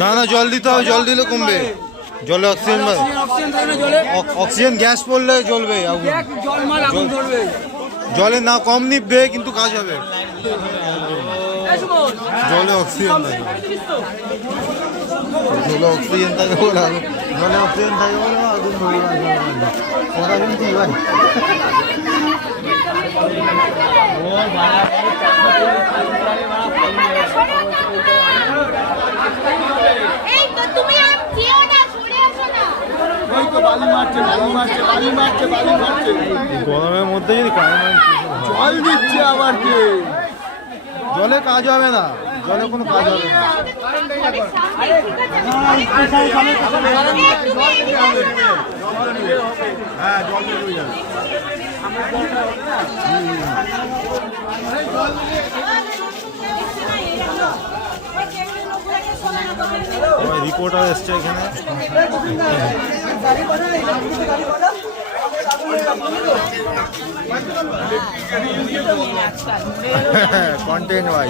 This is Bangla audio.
না না, জল দিতে হবে, জল দিলে কমবে। জলে অক্সিজেন গ্যাস পড়লে জ্বলবে আগুন। জলে না কম নিবে কিন্তু কাজ হবে। জলে অক্সিজেন থাকে, জলে অক্সিজেন থাকে বলে আগুন, জলে অক্সিজেন থাকে বলে আগুন ধরবে না। কথা কিন্তু ভাই গরমের মধ্যে যদি জল দিচ্ছে আবার কে? জলে কাজ হবে না, জলে কোনো কাজ হবে না। হ্যাঁ, জল দিয়ে যাবে। রিপোর্টার এসছে এখানে। কন্টেন্ট ভাই